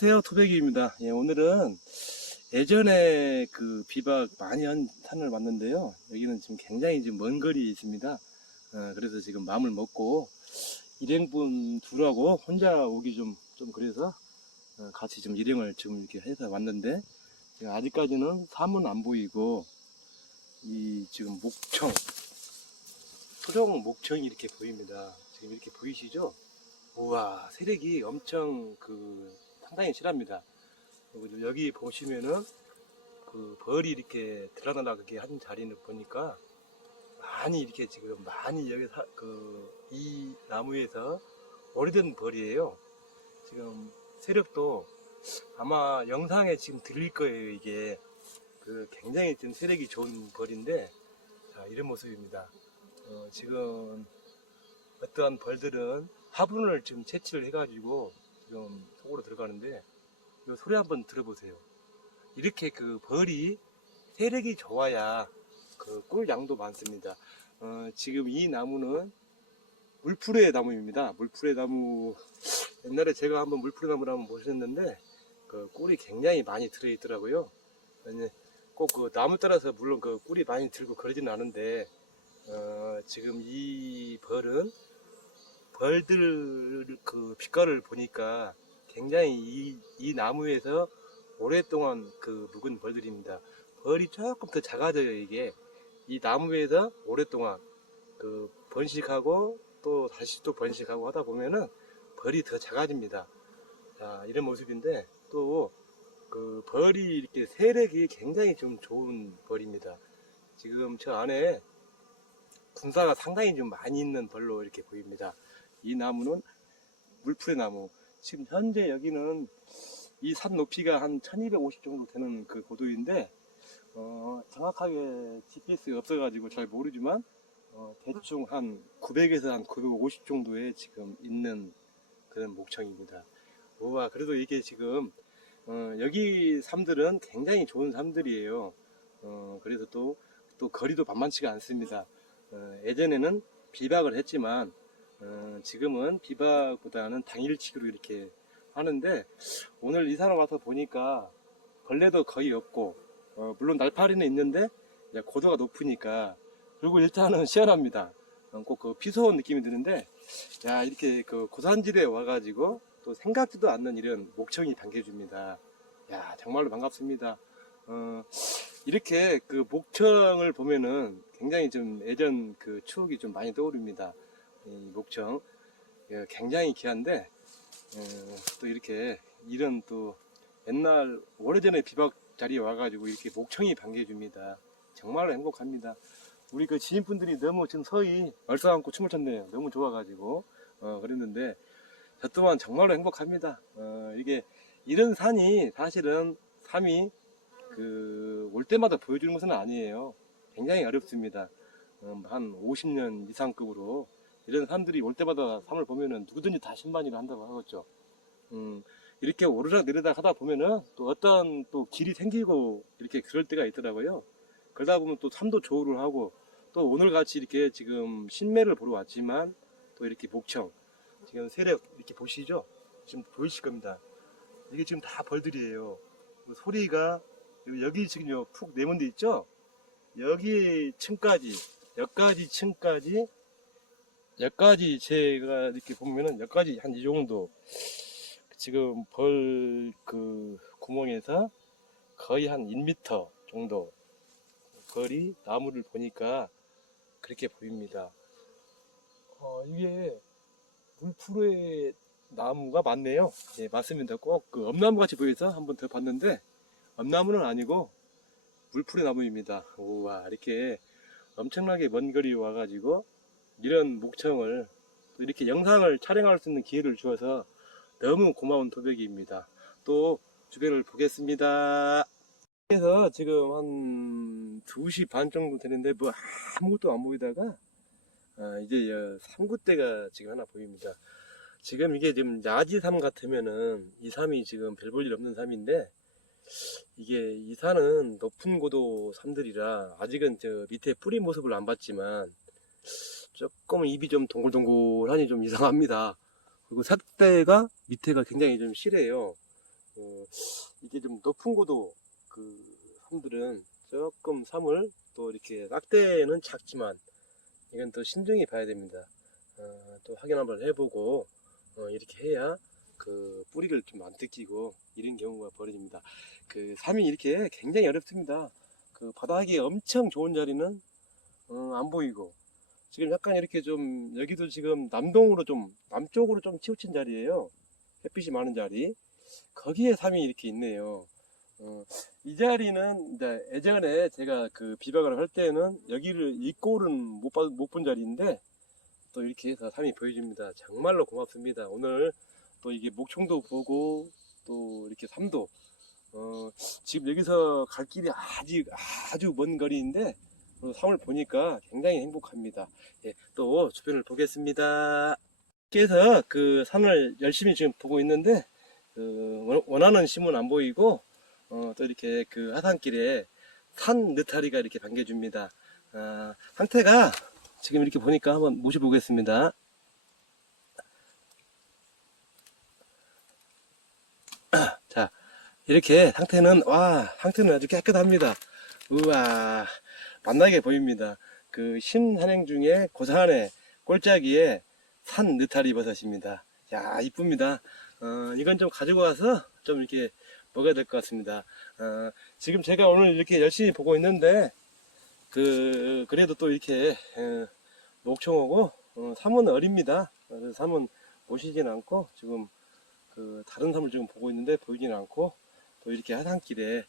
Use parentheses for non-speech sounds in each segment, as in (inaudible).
안녕하세요. 토백이입니다. 예, 오늘은 예전에 그 비박 많이 한 산을 왔는데요. 여기는 지금 굉장히 지금 먼 거리에 있습니다. 어, 그래서 지금 마음을 먹고 일행분 둘하고 혼자 오기 좀, 좀 그래서 어, 같이 좀 일행을 지금 이렇게 해서 왔는데 지금 아직까지는 삶은 안 보이고 이 지금 목청 토종 목청이 이렇게 보입니다. 지금 이렇게 보이시죠? 우와 세력이 엄청 그 상당히 실합니다. 여기 보시면은 그 벌이 이렇게 드러나게 한 자리는 보니까 많이 이렇게 지금 많이 여기 그 이 나무에서 오래된 벌이에요. 지금 세력도 아마 영상에 지금 들릴 거예요 이게 그 굉장히 좀 세력이 좋은 벌인데 자 이런 모습입니다. 어, 지금 어떠한 벌들은 화분을 지금 채취를 해가지고 지금 속으로 들어가는데 이 소리 한번 들어보세요. 이렇게 그 벌이 세력이 좋아야 그 꿀 양도 많습니다. 어, 지금 이 나무는 물풀의 나무입니다. 물풀의 나무 옛날에 제가 한번 물풀의 나무를 한번 보셨는데 그 꿀이 굉장히 많이 들어 있더라고요. 꼭 그 나무 따라서 물론 그 꿀이 많이 들고 그러지는 않은데 어, 지금 이 벌은 벌들 그 빛깔을 보니까 굉장히 이, 이 나무에서 오랫동안 그 묵은 벌들입니다. 벌이 조금 더 작아져요, 이게. 이 나무에서 오랫동안 그 번식하고 또 다시 또 번식하고 하다 보면은 벌이 더 작아집니다. 자, 이런 모습인데 또 그 벌이 이렇게 세력이 굉장히 좀 좋은 벌입니다. 지금 저 안에 군사가 상당히 좀 많이 있는 벌로 이렇게 보입니다. 이 나무는 물풀의 나무. 지금 현재 여기는 이 산 높이가 한 1250 정도 되는 그 고도인데, 어, 정확하게 GPS가 없어가지고 잘 모르지만, 어, 대충 한 900에서 한 950 정도에 지금 있는 그런 목청입니다. 우와, 그래도 이게 지금, 어, 여기 삶들은 굉장히 좋은 삶들이에요. 어, 그래서 또, 또 거리도 만만치가 않습니다. 어, 예전에는 비박을 했지만, 어, 지금은 비박보다는 당일치기로 이렇게 하는데 오늘 이 사람 와서 보니까 벌레도 거의 없고 어, 물론 날파리는 있는데 고도가 높으니까 그리고 일단은 (laughs) 시원합니다. 어, 꼭그 피소한 느낌이 드는데 야 이렇게 그 고산지대에 와가지고 또 생각지도 않는 이런 목청이 반겨줍니다. 야 정말로 반갑습니다. 어, 이렇게 그 목청을 보면은 굉장히 좀 예전 그 추억이 좀 많이 떠오릅니다. 이 목청 예, 굉장히 귀한데 어, 또 이렇게 이런 또 옛날 오래전에 비박 자리에 와가지고 이렇게 목청이 반겨줍니다. 정말로 행복합니다. 우리 그 지인분들이 너무 지금 서희 얼싸안고 춤을 췄네요. 너무 좋아가지고 어, 그랬는데 저 또한 정말로 행복합니다. 어, 이게 이런 산이 사실은 삶이 그 올 때마다 보여주는 것은 아니에요. 굉장히 어렵습니다. 음, 한 50년 이상급으로 이런 사람들이 올 때마다 삶을 보면은 누구든지 다 신반이를 한다고 하겠죠. 음, 이렇게 오르락 내리락 하다 보면은 또 어떤 또 길이 생기고 이렇게 그럴 때가 있더라고요. 그러다 보면 또 삶도 조우를 하고 또 오늘 같이 이렇게 지금 신매를 보러 왔지만 또 이렇게 목청 지금 세력 이렇게 보시죠? 지금 보이실 겁니다. 이게 지금 다 벌들이에요. 그 소리가 여기 지금 푹 내문 데 있죠? 여기 층까지 여기까지 층까지 여기까지 제가 이렇게 보면은 여기까지 한 이 정도 지금 벌 그 구멍에서 거의 한 1m 정도 벌이 나무를 보니까 그렇게 보입니다. 어, 이게 물풀의 나무가 많네요. 예, 맞습니다. 꼭 그 엄나무 같이 보여서 한 번 더 봤는데 엄나무는 아니고 물풀의 나무입니다. 우와 이렇게 엄청나게 먼 거리 와가지고 이런 목청을 또 이렇게 영상을 촬영할 수 있는 기회를 주어서 너무 고마운 도백이입니다. 또 주변을 보겠습니다. 그래서 지금 한 2시 반 정도 되는데 뭐 아무것도 안 보이다가 아, 이제 3구대가 지금 하나 보입니다. 지금 이게 지금 야지삼 같으면은 이 삼이 지금 별 볼 일 없는 삼인데 이게 이 산은 높은 고도 산들이라 아직은 저 밑에 뿌리 모습을 안 봤지만 조금 입이 좀 동글동글하니 좀 이상합니다. 그리고 색대가 밑에가 굉장히 좀 실해요. 그 이게 좀 높은 고도 그 섬들은 조금 섬을 또 이렇게 낙대는 작지만 이건 또 신중히 봐야 됩니다. 어, 또 확인 한번 해보고 어, 이렇게 해야 그 뿌리를 좀 안 뜯기고 이런 경우가 벌어집니다. 그 삶이 이렇게 굉장히 어렵습니다. 그 바닥이 엄청 좋은 자리는 어, 안 보이고 지금 약간 이렇게 좀 여기도 지금 남동으로 좀 남쪽으로 좀 치우친 자리예요. 햇빛이 많은 자리. 거기에 삶이 이렇게 있네요. 어, 이 자리는 이제 예전에 제가 그 비박을 할 때는 여기를 이 꼴은 못본 본 자리인데 또 이렇게 해서 삶이 보여줍니다. 정말로 고맙습니다. 오늘 또 이게 목청도 보고 또 이렇게 삶도 어, 지금 여기서 갈 길이 아직 아주 먼 거리인데 어, 삶을 보니까 굉장히 행복합니다. 예, 또 주변을 보겠습니다. 해서 그 산을 열심히 지금 보고 있는데 그 원- 원하는 심은 안 보이고 어, 또 이렇게 그 하산길에 산 느타리가 이렇게 반겨줍니다. 아, 상태가 지금 이렇게 보니까 한번 모셔보겠습니다. (clears throat) 자, 이렇게 상태는, 와, 상태는 아주 깨끗합니다. 우와, 만나게 보입니다. 그 신한행 중에 고산의 꼴짜기에 산 느타리 버섯입니다. 야, 이쁩니다. 어, 이건 좀 가지고 와서 좀 이렇게 먹어야 될 것 같습니다. 어, 지금 제가 오늘 이렇게 열심히 보고 있는데, 그, 그래도 또 이렇게, 어, 목청하고, 어, 삼은 어립니다. 그래서 삼은 오시진 않고, 지금, 그, 다른 섬을 지금 보고 있는데, 보이진 않고, 또 이렇게 하산길에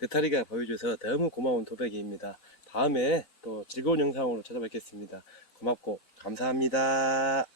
느타리가 보여줘서 너무 고마운 도배기입니다. 다음에 또 즐거운 영상으로 찾아뵙겠습니다. 고맙고, 감사합니다.